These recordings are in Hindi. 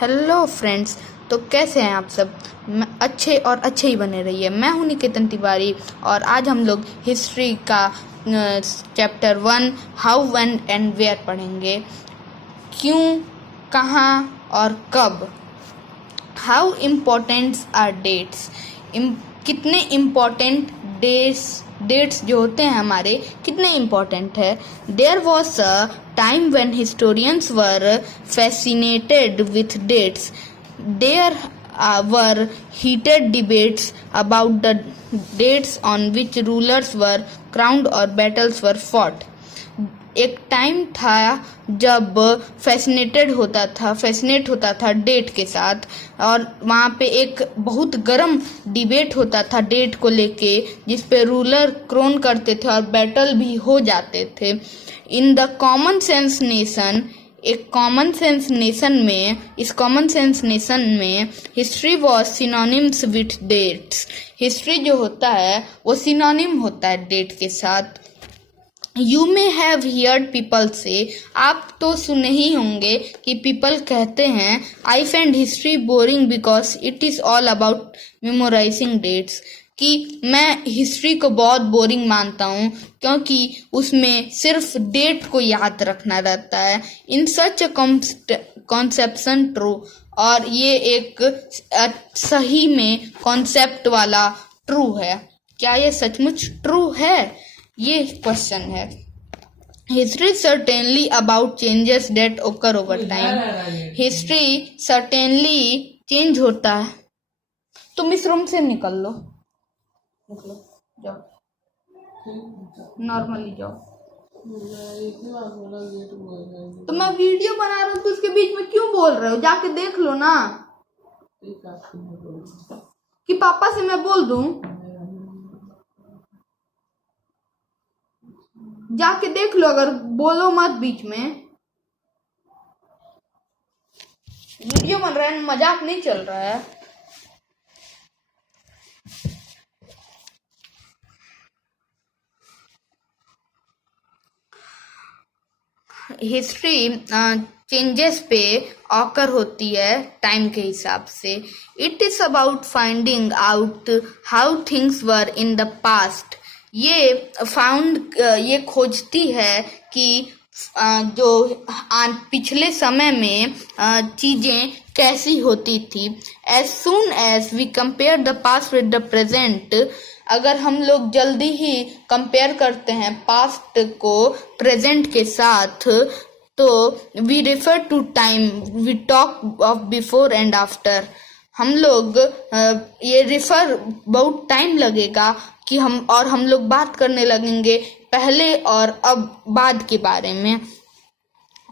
Hello friends. तो कैसे हैं आप सब? अच्छे और अच्छे ही बने रहिए। मैं हूं निकेतन तिवारी और आज हम लोग हिस्ट्री का chapter 1 how when and where पढ़ेंगे। क्यों, कहाँ और कब। हाउ इम्पोर्टेंट आर डेट्स, कितने इम्पोर्टेंट डेट्स जो होते हैं हमारे कितने इम्पोर्टेंट है। There was a time when historians were fascinated with dates. There were heated debates about the dates on which rulers were crowned or battles were fought. एक टाइम था जब फैसिनेट होता था डेट के साथ, और वहाँ पे एक बहुत गर्म डिबेट होता था डेट को लेके, जिस पे रूलर क्रोन करते थे और बैटल भी हो जाते थे। In the common sense nation, एक कॉमन सेंस नेशन में, इस कॉमन सेंस नेशन में history was synonyms with dates. History जो होता है वो सिनोनिम होता है डेट के साथ। You may have heard people से, आप तो सुने ही होंगे कि पीपल कहते हैं I find history boring because it is all about memorising dates, कि मैं हिस्ट्री को बहुत बोरिंग मानता हूँ क्योंकि उसमें सिर्फ डेट को याद रखना रहता है। इन सच अ कॉन्सेप्शन ट्रू, और ये एक सही में कॉन्सेप्ट वाला ट्रू है। क्या ये सचमुच ट्रू है? ये क्वेश्चन है। History certainly about changes that occur over time. History certainly change होता है। तुम इस रूम से निकलो, जाओ, नॉर्मली जाओ। तो मैं वीडियो बना रहा हूँ तो उसके बीच में क्यों बोल रहे हो? जाके देख लो ना। कि पापा से मैं बोल दूं? जाके देख लो, अगर बोलो मत बीच में। वीडियो बन रहा है, मजाक नहीं चल रहा है। हिस्ट्री चेंजेस पे ऑकर होती है टाइम के हिसाब से। It is about finding out how things were in the past. ये खोजती है कि जो पिछले समय में चीजें कैसी होती थी। As soon as we compare the past with the present, अगर हम लोग जल्दी ही कंपेयर करते हैं पास्ट को प्रेजेंट के साथ, तो we refer to time, we talk of before and after. हम लोग ये रेफर बहुत टाइम लगेगा कि हम लोग बात करने लगेंगे पहले और अब बाद के बारे में।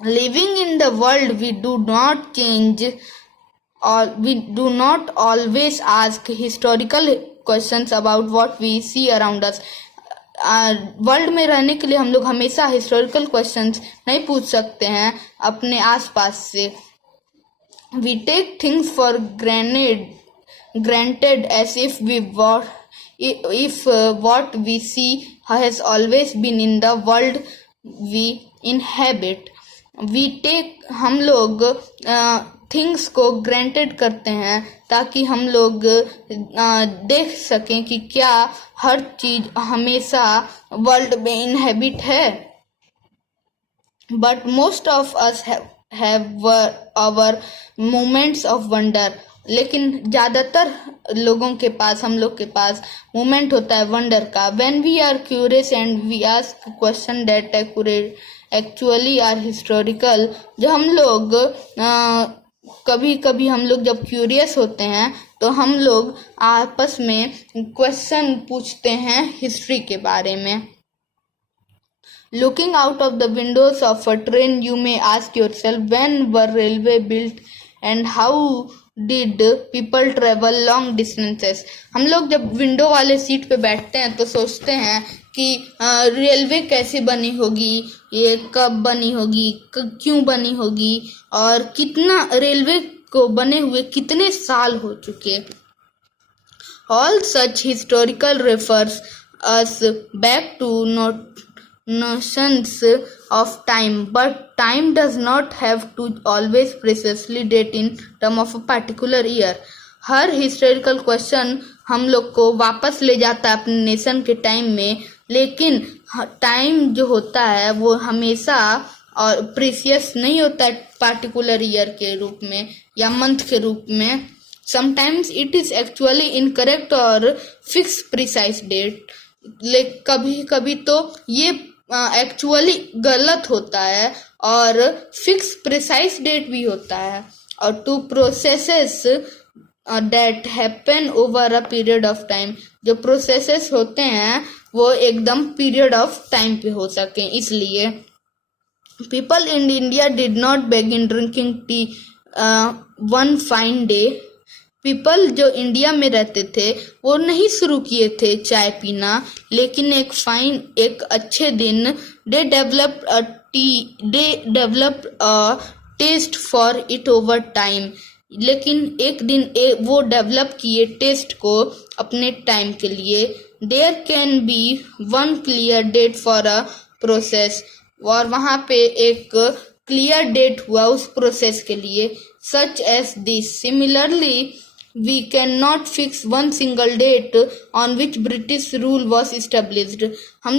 Living in the world we do not change और we do not always ask historical questions about what we see around us. World में रहने के लिए हम लोग हमेशा हिस्टोरिकल क्वेश्चंस नहीं पूछ सकते हैं अपने आसपास से। We take things for granted as if what we see has always been in the world we inhabit. हम लोग थिंग्स को ग्रांटेड करते हैं ताकि हम लोग देख सकें कि क्या हर चीज हमेशा वर्ल्ड में इनहेबिट है। But most of us have our moments of wonder. लेकिन ज़्यादातर लोगों के पास, हम लोग के पास मोमेंट होता है वंडर का। When we are curious and we ask question that actually are historical, जो हम लोग कभी कभी हम लोग जब क्यूरियस होते हैं तो हम लोग आपस में क्वेश्चन पूछते हैं हिस्ट्री के बारे में। Looking out of the windows of a train, you may ask yourself, when were railway built and how did people travel long distances? हम लोग जब विंडो वाले सीट पे बैठते हैं तो सोचते हैं कि रेलवे कैसे बनी होगी, ये कब बनी होगी, क्यों बनी होगी, और कितना रेलवे को बने हुए कितने साल हो चुके। All such historical refers us back to notions of time, but time does not have to always precisely date in term of a particular year. Her historical question हम लोग को वापस ले जाता है अपने नेशन के टाइम में, लेकिन टाइम जो होता है वो हमेशा और प्रीसियस नहीं होता है पार्टिकुलर ईयर के रूप में या मंथ के रूप में. Sometimes it is actually incorrect और फिक्स प्रिसाइज डेट. कभी कभी तो ये एक्चुअली गलत होता है और फिक्स प्रिसाइज डेट भी होता है. और to processes that happen over a period of time, जो प्रोसेसेस होते हैं वो एकदम पीरियड ऑफ टाइम पे हो सके. इसलिए people in India did not begin drinking tea one fine day. People जो इंडिया में रहते थे वो नहीं शुरू किए थे चाय पीना, लेकिन एक अच्छे दिन they developed a taste for it over time. लेकिन एक दिन वो डेवलप किए टेस्ट को अपने टाइम के लिए. There can be one clear date for a process, और वहाँ पे एक क्लियर डेट हुआ उस प्रोसेस के लिए. Such as this similarly we cannot fix one single date on which British rule was established. हम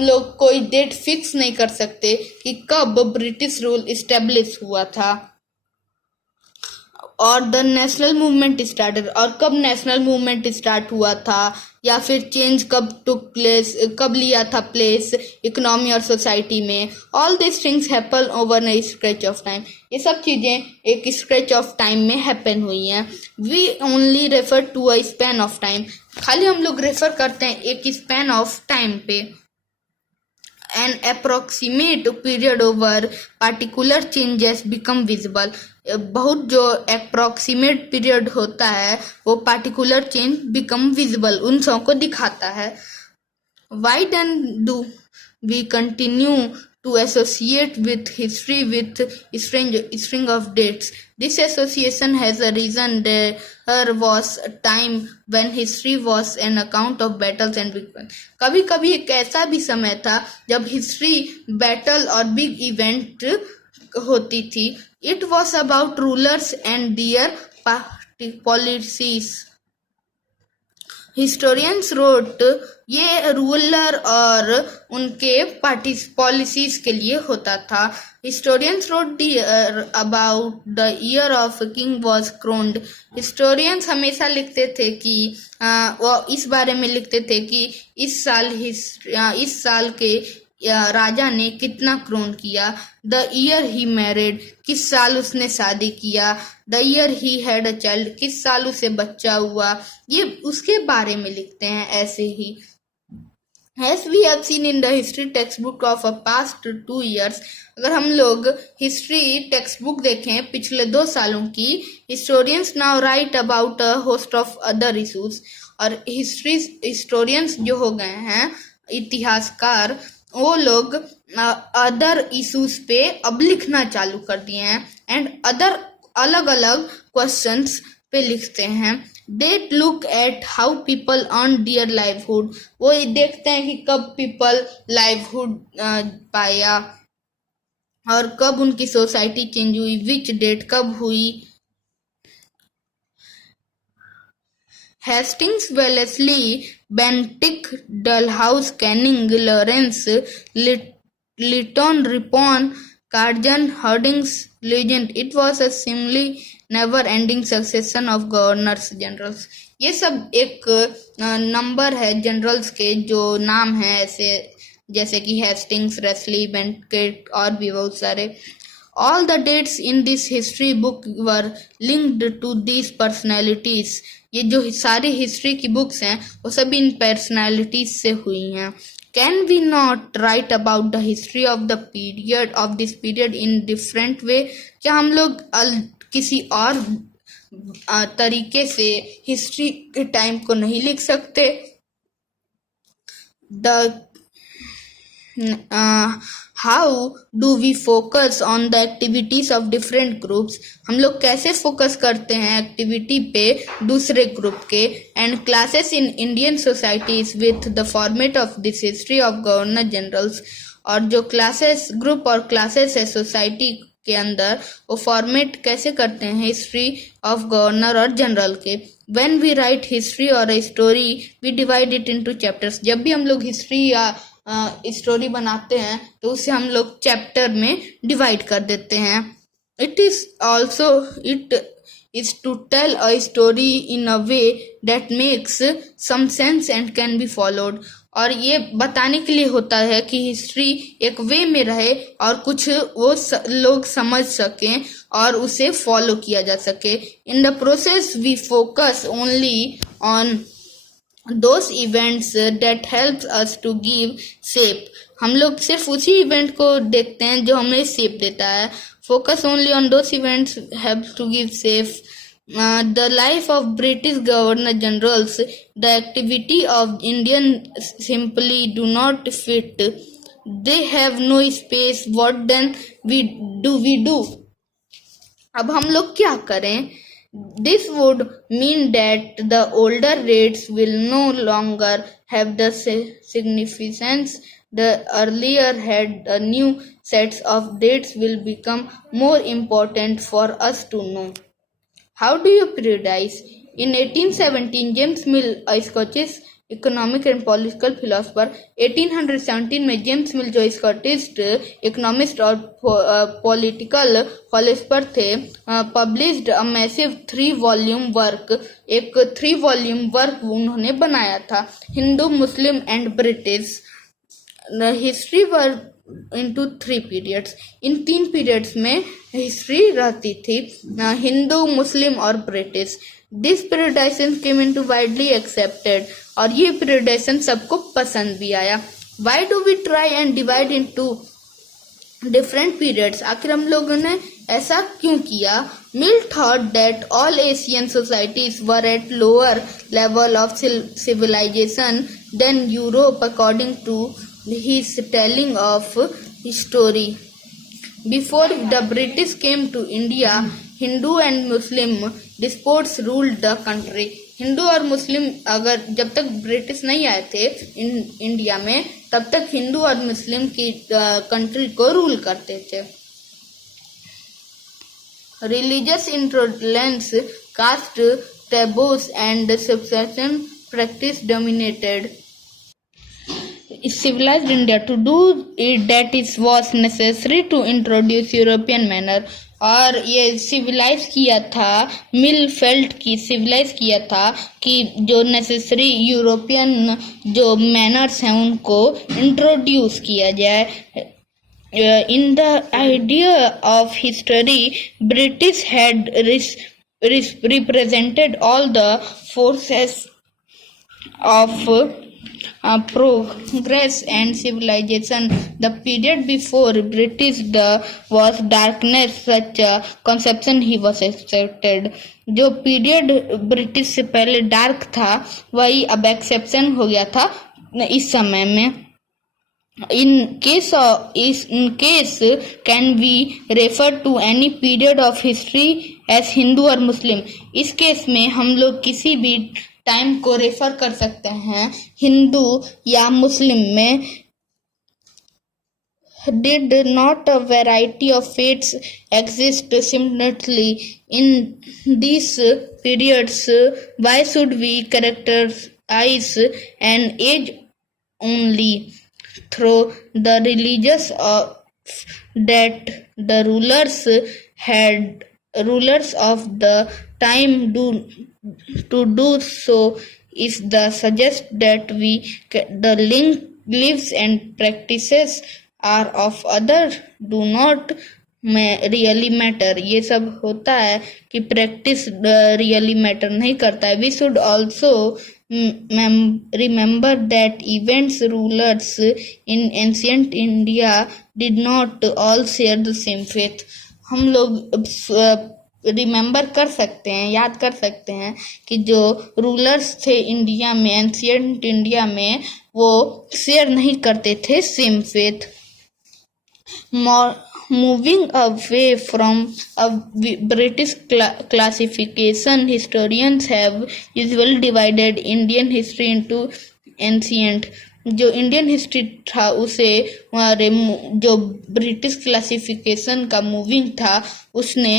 लोग कोई डेट फिक्स नहीं कर सकते कि कब ब्रिटिश रूल इस्टेब्लिश हुआ था और द नेशनल मूवमेंट स्टार्टेड, और कब नेशनल मूवमेंट स्टार्ट हुआ था, या फिर चेंज कब लिया था प्लेस इकोनॉमी और सोसाइटी में. All this things happen over a stretch of time. ये सब चीजें एक स्ट्रेच ऑफ टाइम में हैपन हुई हैं. We only refer to a span of time. खाली हम लोग रेफर करते हैं एक स्पैन ऑफ टाइम पे. An approximate period over particular changes become visible. बहुत जो approximate period होता है वो particular change become visible, उन सब को दिखाता है. Why then do we continue to associate with history with string of dates? This association has a reason. There was a time when history was an account of battles and victories. कभी कभी एक ऐसा भी समय था जब हिस्ट्री बैटल और बिग इवेंट होती थी. It was about rulers and their policies. Historians wrote ये रूलर और उनके पॉलिसीज के लिए होता था. Historians wrote about the year of king was crowned. Historians हमेशा लिखते थे कि वो इस बारे में लिखते थे कि इस साल के राजा ने कितना क्रोन किया. द ईयर ही मैरिड, किस साल उसने शादी किया. The year he had a child, किस साल उसे बच्चा हुआ. ये उसके बारे में लिखते हैं. ऐसे ही As we have seen in the history textbook of a past 2 years, अगर हम लोग हिस्ट्री टेक्स्ट बुक देखें पिछले 2 सालों की, historians now right about a host of other issues. और हिस्टोरियंस जो हो गए हैं इतिहासकार, वो लोग अदर इशूज पे अब लिखना चालू कर दिए हैं. एंड अदर अलग अलग क्वेश्चंस पे लिखते हैं. They look at how people earn their livelihood. वो देखते हैं कि कब people livelihood पाया और कब उनकी सोसाइटी चेंज हुई, which date कब हुई. Hastings, Wellesley, Bentinck, Dalhousie, Canning, Lawrence, Lytton, Ripon, Curzon, Hardings, legend. It was a seemingly never ending succession of governors generals. ये सब एक नंबर है जनरल्स के जो नाम है ऐसे, जैसे कि हेस्टिंग्स, रेस्ली, बेंटिक और भी बहुत सारे. All the dates in this history book were linked to these personalities. ये जो सारी हिस्ट्री की बुक्स हैं वो सभी इन पर्सनैलिटीज से हुई हैं. Can we not write about the history of the period of this period in different way? क्या हम लोग किसी और तरीके से हिस्ट्री के टाइम को नहीं लिख सकते? How do we focus on the activities of different groups, हम लोग कैसे फोकस करते हैं एक्टिविटी पे दूसरे ग्रुप के, and classes in Indian societies with the format of this history of governor generals, और जो क्लासेस ग्रुप और क्लासेस है सोसाइटी के अंदर वो फॉर्मेट कैसे करते हैं हिस्ट्री ऑफ गवर्नर और जनरल के। व्हेन वी राइट हिस्ट्री और a story we divide it into chapters, जब भी हम लोग हिस्ट्री या स्टोरी बनाते हैं तो उसे हम लोग चैप्टर में डिवाइड कर देते हैं। It is to tell a story in a way that makes some sense and can be followed, और ये बताने के लिए होता है कि हिस्ट्री एक वे में रहे और कुछ वो लोग समझ सकें और उसे फॉलो किया जा सके। In the process we focus only on those events that helps us to give shape, हम लोग सिर्फ उसी इवेंट को देखते हैं जो हमें शेप देता है। Focus only on those events helps to give shape. The life of British Governor Generals, the activity of Indian simply do not fit. They have no space. What then we do? अब हम लोग क्या करें? This would mean that the older dates will no longer have the significance the earlier had. The new sets of dates will become more important for us to know. How do you periodize? In 1817, James Mill, a Scottish economic and political philosopher, 1817 में जेम्स मिल जो स्कॉटिश इकोनॉमिस्ट और पॉलिटिकल फिलोसोफर थे, published a massive 3-volume work, एक 3-volume वर्क उन्होंने बनाया था, Hindu Muslim and British history were into 3 periods. In 3 periods में हिस्ट्री रहती थी, हिंदू मुस्लिम और British. This periodization came into widely accepted, और ये periodization सबको पसंद भी आया। Why do we try and divide into different periods? आखिर हम लोगों ने ऐसा क्यों किया? Mill thought that all Asian societies were at lower level of civilization than Europe according to his telling of story. Before the British came to India, Hindu and Muslim despots ruled the country. Hindu और मुस्लिम अगर जब तक ब्रिटिश नहीं आए थे इंडिया में, तब तक हिंदू और मुस्लिम की कंट्री को रूल करते थे। Religious intolerance, caste taboos and superstition practice dominated civilized India. To do it, that it was necessary to introduce European manner, और ये सिविलाइज किया था, मिल फेल्ट की सिविलाइज किया था कि जो नेसेसरी यूरोपियन जो मैनर्स हैं उनको इंट्रोड्यूस किया जाए। In the idea of history, British had represented all the forces of progress and civilization. The period before British was darkness. Such a conception he was accepted. जो पीरियड ब्रिटिश से पहले डार्क था वही अब एक्सेप्शन हो गया था इस समय में। In case can we refer to any period of history as Hindu or Muslim? इस केस में हम लोग किसी भी टाइम को रेफर कर सकते हैं हिंदू या मुस्लिम में। Did not a variety of fates exist simultaneously in these periods? Why should we characterize an age only through the religious of that the rulers of the time to do so is the suggest that the lives and practices are of other do not really matter. ये सब होता है कि practice really matter नहीं करता है। We should also remember that events rulers in ancient India did not all share the same faith. हम लोग रिमेम्बर कर सकते हैं, याद कर सकते हैं कि जो रूलर्स थे इंडिया में, एंशिएंट इंडिया में, वो शेयर नहीं करते थे same faith. Moving away from a British classification, historians have usually divided Indian history into ancient. जो इंडियन हिस्ट्री था उसे हमारे जो ब्रिटिश क्लासिफिकेशन का मूविंग था उसने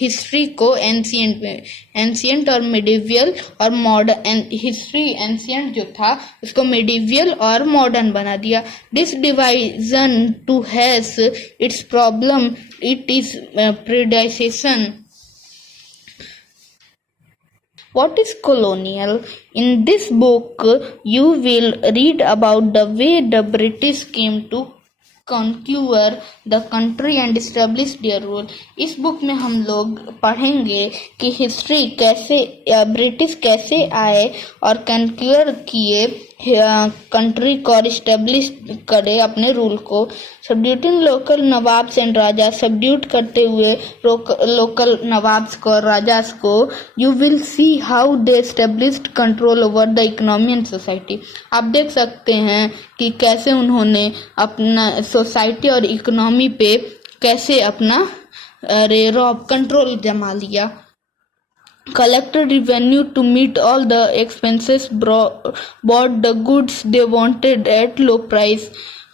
हिस्ट्री को एंशियंट और मिडिवियल और मॉडर्न हिस्ट्री एंशियंट जो था उसको मिडिवियल और मॉडर्न बना दिया. This division too has its problem. It is predication. What is colonial? In this book, you will read about the way the British came to conquer the country and establish their rule. इस बुक में हम लोग पढ़ेंगे कि हिस्ट्री कैसे ब्रिटिश कैसे आए और कंक्यूर किए कंट्री को और इस्टेब्लिश करे अपने रूल को. Subduing local nawabs and raja. Subdue करते हुए लोकल नवाब्स को और राजास को. You will see how they established control over the economy and society. आप देख सकते हैं कि कैसे उन्होंने अपना सोसाइटी और इकोनॉमी पे कैसे अपना कंट्रोल जमा लिया. Collected revenue to meet all the expenses, bought the goods they wanted at low price.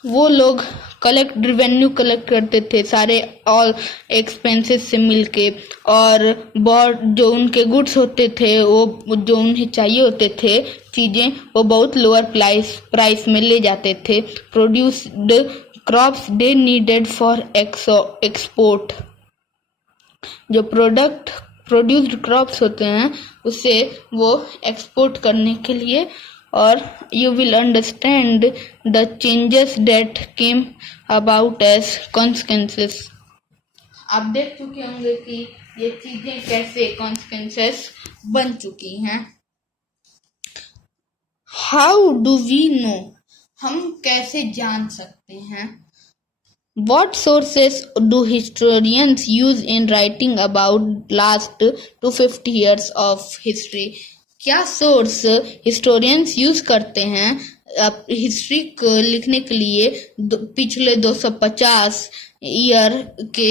वो लोग रेवेन्यू कलेक्ट करते थे सारे ऑल एक्सपेंसेस से मिलके और जो उनके गुड्स होते थे वो जो उन्हें चाहिए होते थे चीज़ें वो बहुत लोअर प्राइस में ले जाते थे. Produced crops they needed for export. जो प्रोड्यूस्ड क्रॉप्स होते हैं उसे वो एक्सपोर्ट करने के लिए. और you will understand the changes that came about as consequences. आप देख चुके होंगे कि ये चीजें कैसे कॉन्सिक्वेंसेस बन चुकी हैं. How do we know? हम कैसे जान सकते हैं? What sources do historians use in writing about last 250 years of history? क्या सोर्स हिस्टोरियंस यूज करते हैं हिस्ट्री को लिखने के लिए पिछले 250 ईयर के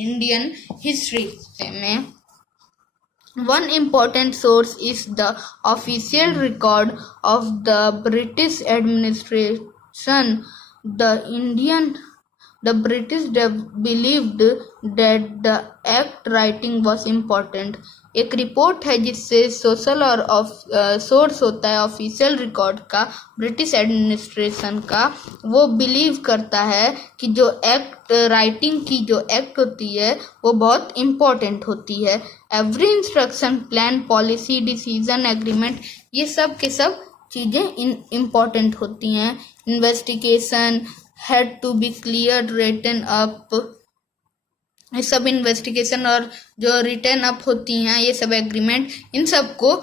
इंडियन हिस्ट्री में? One important source is the official record of the British administration. The British believed that the act writing was important. एक रिपोर्ट है जिससे सोशल और सोर्स होता है ऑफिशियल रिकॉर्ड का ब्रिटिश एडमिनिस्ट्रेशन का. वो बिलीव करता है कि जो एक्ट राइटिंग की जो एक्ट होती है वो बहुत इम्पोर्टेंट होती है. Every instruction plan policy decision agreement ये सब के सब चीज़ें इम्पोर्टेंट होती हैं. Investigation had to be cleared written up. ये सब इन्वेस्टिगेशन और जो रिटर्न अप होती हैं ये सब एग्रीमेंट इन सब को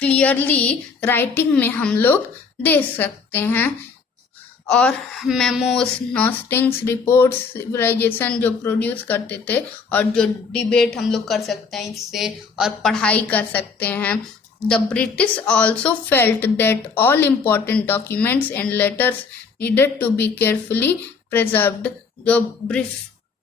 क्लियरली राइटिंग में हम लोग दे सकते हैं. और मेमोस नोटिंग्स रिपोर्ट्स सिविलाइजेशन जो प्रोड्यूस करते थे और जो डिबेट हम लोग कर सकते हैं इससे और पढ़ाई कर सकते हैं. The British also felt that all important documents and letters needed to be carefully preserved.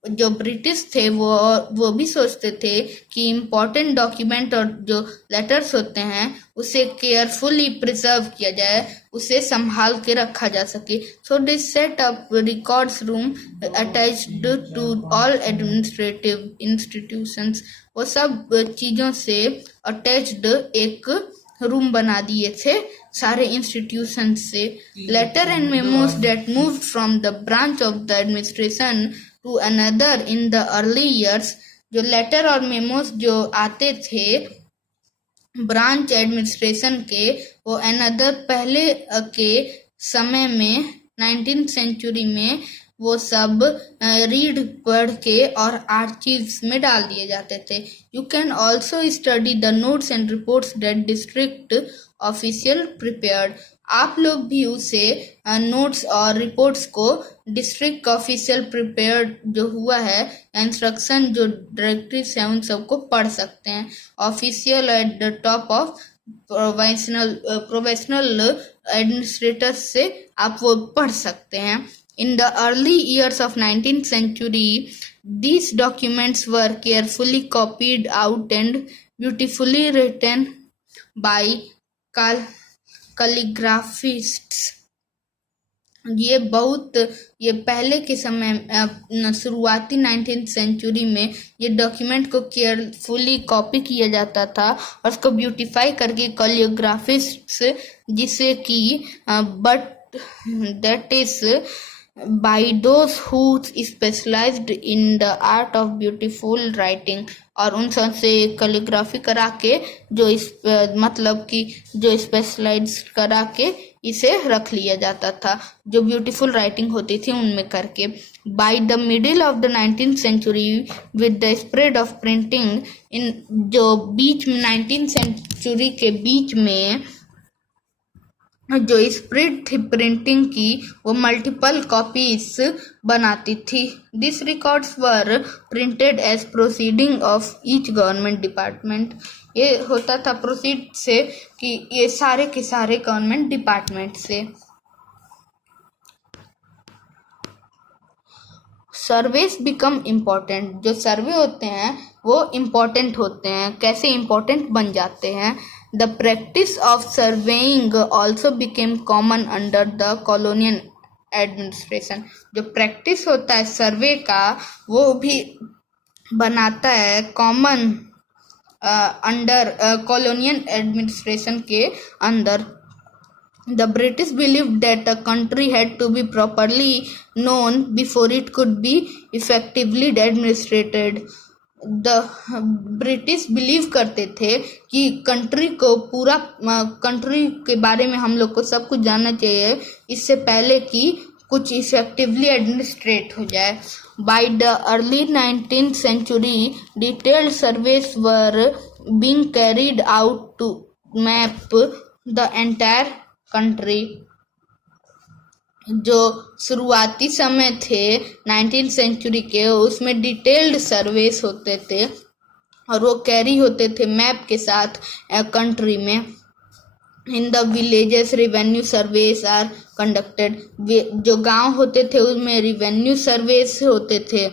जो ब्रिटिश थे वो भी सोचते थे कि इम्पोर्टेंट डॉक्यूमेंट और जो लेटर्स होते हैं उसे केयरफुली प्रिजर्व किया जाए, उसे संभाल के रखा जा सके. So they set up records room attached to all administrative institutions. वो सब चीज़ों से अटैच्ड एक रूम बना दिए थे सारे इंस्टीट्यूशन से. Letter and memos that moved from the branch of the administration to another in the early years. जो लेटर और मेमोस जो आते थे ब्रांच एडमिनिस्ट्रेशन के वो अनदर पहले के समय में 19th सेंचुरी में वो सब रीड पढ़ के और आर्चीव्स में डाल दिए जाते थे. You can also study the notes and reports that district official prepared. आप लोग भी उसे नोट्स और रिपोर्ट्स को डिस्ट्रिक्ट ऑफिशियल प्रिपेयर्ड जो हुआ है इंस्ट्रक्शन जो डायरेक्टिव्स हैं उन सबको पढ़ सकते हैं. Official at the top of professional administrators से आप वो पढ़ सकते हैं. In the early years of 19th century, these documents were carefully copied out and beautifully written by calligraphists. ये पहले के समय शुरुआती 19th सेंचुरी में ये डॉक्यूमेंट को केयरफुली कॉपी किया जाता था और उसको ब्यूटिफाई करके कोरियोग्राफिस्ट्स जिसे कि but that is by those who specialized in the art of beautiful writing, और उन सब से कैलीग्राफी करा के जो मतलब कि जो स्पेशलाइज करा के इसे रख लिया जाता था, जो ब्यूटीफुल राइटिंग होती थी उनमें करके. By the middle of the 19th century with the spread of printing, इन जो बीच में 19th सेंचुरी के बीच में जो स्प्रेड थी प्रिंटिंग की, वो मल्टीपल कॉपीज बनाती थी. This records were printed as proceeding of each government department. ये होता था प्रोसीड से कि ये सारे के सारे गवर्नमेंट डिपार्टमेंट से. Surveys become important. जो सर्वे होते हैं वो इम्पोर्टेंट होते हैं. कैसे इम्पोर्टेंट बन जाते हैं? The practice of surveying also became common under the colonial administration. जो प्रैक्टिस होता है सर्वे का वो भी बनाता है कॉमन अंडर कॉलोनियल एडमिनिस्ट्रेशन के अंदर. The British believed that a country had to be properly known before it could be effectively administrated. The British believe करते थे कि कंट्री को पूरा कंट्री के बारे में हम लोग को सब कुछ जानना चाहिए इससे पहले कि कुछ इफेक्टिवली एडमिनिस्ट्रेट हो जाए. By the early 19th century detailed surveys were being carried out to map the entire country. जो शुरुआती समय थे 19th सेंचुरी के, उसमें डिटेल्ड सर्वेस होते थे और वो कैरी होते थे मैप के साथ कंट्री में. In the villages revenue surveys are conducted. जो गांव होते थे उसमें रेवेन्यू सर्वेस होते थे.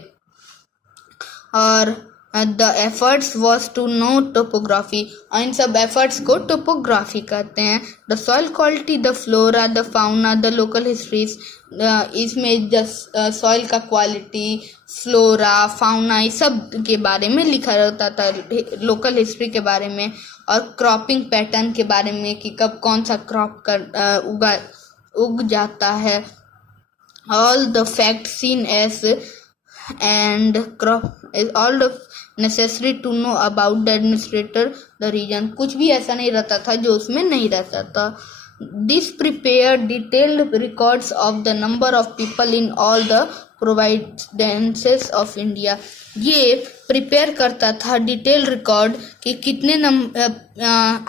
और the efforts was to know topography. और इन सब एफर्ट्स को टोपोग्राफी कहते हैं. The soil quality, the flora, the fauna, the local histories. इसमें सॉइल का क्वालिटी, फ्लोरा, फाउना, ये सब के बारे में लिखा रहता था. लोकल हिस्ट्री के बारे में और क्रॉपिंग पैटर्न के बारे में कि कब कौन सा क्रॉप उग जाता है. All the fact seen as and crop is all the necessary to know about the administrator the region. कुछ भी ऐसा नहीं रहता था जो उसमें नहीं रहता था. This prepared detailed records of the number of people in all the provinces of India. ये प्रिपेयर करता था डिटेल रिकॉर्ड कि कितने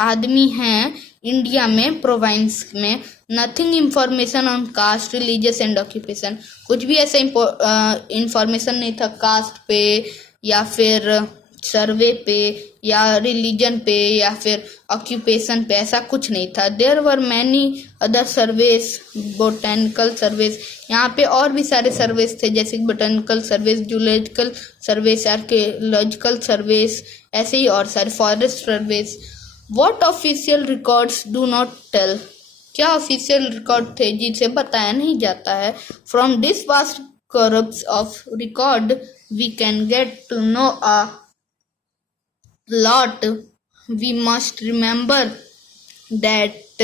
आदमी हैं इंडिया में, प्रोविंस में. Nothing information on caste, religious and occupation. कुछ भी ऐसा इंफॉर्मेशन नहीं था कास्ट पे या फिर सर्वे पे या रिलीजन पे या फिर ऑक्यूपेशन पे, ऐसा कुछ नहीं था. There were many other surveys, botanical surveys. यहाँ पे और भी सारे सर्वेस थे जैसे botanical surveys, zoological surveys, archaeological surveys, ऐसे ही और सारे, forest surveys. What official records do not tell. क्या ऑफिशियल रिकॉर्ड थे जिसे बताया नहीं जाता है. From this vast corpus of record we can get to know a lot. We must remember that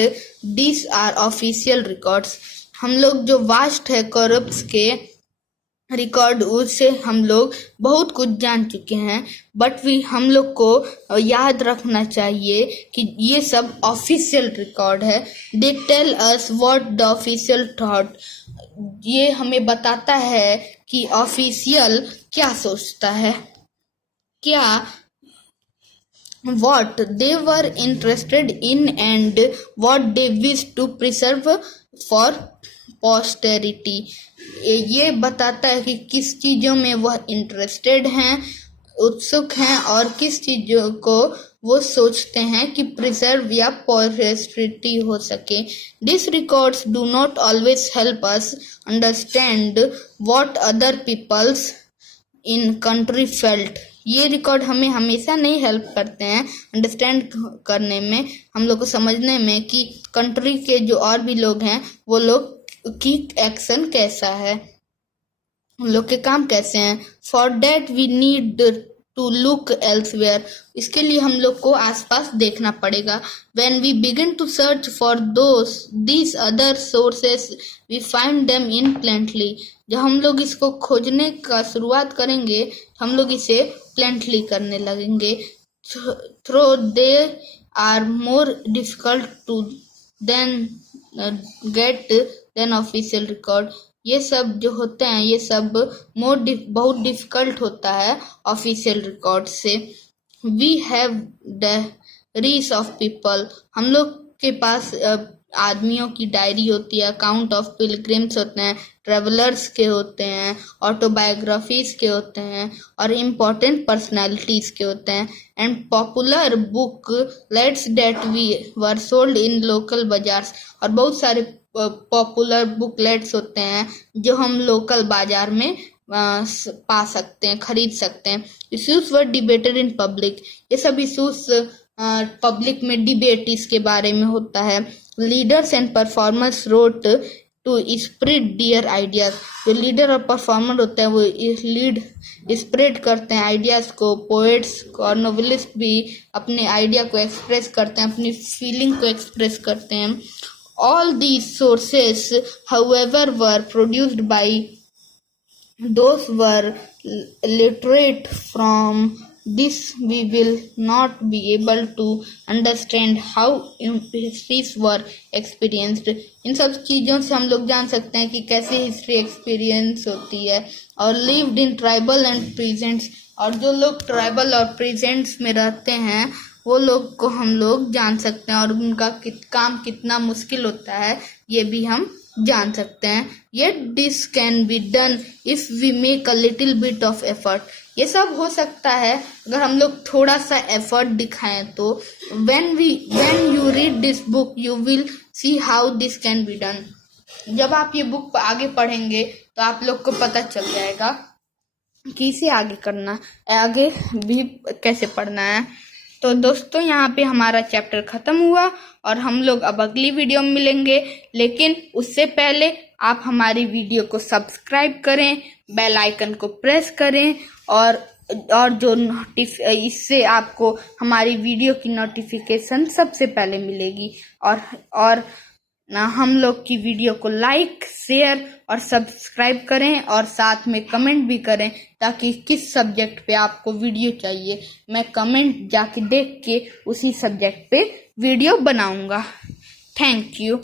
these are official records. हम लोग जो वास्ट है corpus के रिकॉर्ड, उससे हम लोग बहुत कुछ जान चुके हैं. बट भी हम लोग को याद रखना चाहिए कि ये सब ऑफिशियल रिकॉर्ड है. They tell us what the official thought. ये हमें बताता है कि ऑफिशियल क्या सोचता है, क्या what they were interested in and what they wish to preserve for posterity. ये बताता है कि किस चीज़ों में वह इंटरेस्टेड हैं, उत्सुक हैं और किस चीज़ों को वो सोचते हैं कि प्रिजर्व या पोस्टेरिटी हो सके। This records do not always help us understand what other peoples in country felt. ये रिकॉर्ड हमें हमेशा नहीं हेल्प करते हैं अंडरस्टैंड करने में, हम लोग को समझने में कि कंट्री के जो और भी लोग हैं वो लोग की एक्शन कैसा है, उन लोग के काम कैसे हैं। For that we need to look elsewhere. इसके लिए हम लोग को आसपास देखना पड़ेगा। When we begin to search for these other sources, we find them in plenty. जब हम लोग इसको खोजने का शुरुआत करेंगे हम लोग इसे प्लेंटली करने लगेंगे। Though they are more difficult to then get than official record. ये सब जो होते हैं ये सब बहुत डिफिकल्ट होता है ऑफिशियल रिकॉर्ड से। We have diaries of people. हम लोग के पास आदमियों की डायरी होती है, अकाउंट ऑफ पिलग्रिम्स होते हैं, ट्रेवलर्स के होते हैं, ऑटोबायोग्राफीज के होते हैं और इम्पोर्टेंट पर्सनालिटीज के होते हैं, and popular booklets that we were sold in local bazaars. और बहुत सारे पॉपुलर बुकलेट्स होते हैं जो हम लोकल बाजार में पा सकते हैं, खरीद सकते हैं। Issues were debated in public. ये सब इश्यूज पब्लिक में डिबेट इसके बारे में होता है। Leaders and performers wrote to spread their ideas. जो लीडर और परफॉर्मर होते हैं वो लीड स्प्रेड करते हैं आइडियाज को। पोएट्स और नोवेलिस्ट भी अपने आइडिया को एक्सप्रेस करते हैं, अपनी फीलिंग को एक्सप्रेस करते हैं। All these sources, however, were produced by those were literate. From this, we will not be able to understand how histories were experienced. इन सब चीज़ों से हम लोग जान सकते हैं कि कैसे हिस्ट्री एक्सपीरियंस होती है। और lived in tribal and peasants, और जो लोग ट्राइबल और प्रेजेंट्स में रहते हैं वो लोग को हम लोग जान सकते हैं और उनका काम कितना मुश्किल होता है ये भी हम जान सकते हैं। Yet this can be done if we make a little bit of effort. ये सब हो सकता है अगर हम लोग थोड़ा सा एफर्ट दिखाएं तो। When you read this book you will see how this can be done. जब आप ये बुक आगे पढ़ेंगे तो आप लोग को पता चल जाएगा कि इसे आगे भी कैसे पढ़ना है। तो दोस्तों यहाँ पे हमारा चैप्टर खत्म हुआ और हम लोग अब अगली वीडियो में मिलेंगे, लेकिन उससे पहले आप हमारी वीडियो को सब्सक्राइब करें, बेल आइकन को प्रेस करें और जो इससे आपको हमारी वीडियो की नोटिफिकेशन सबसे पहले मिलेगी। और हम लोग की वीडियो को लाइक, शेयर और सब्सक्राइब करें और साथ में कमेंट भी करें ताकि किस सब्जेक्ट पे आपको वीडियो चाहिए मैं कमेंट जाके देख के उसी सब्जेक्ट पे वीडियो बनाऊंगा। Thank you.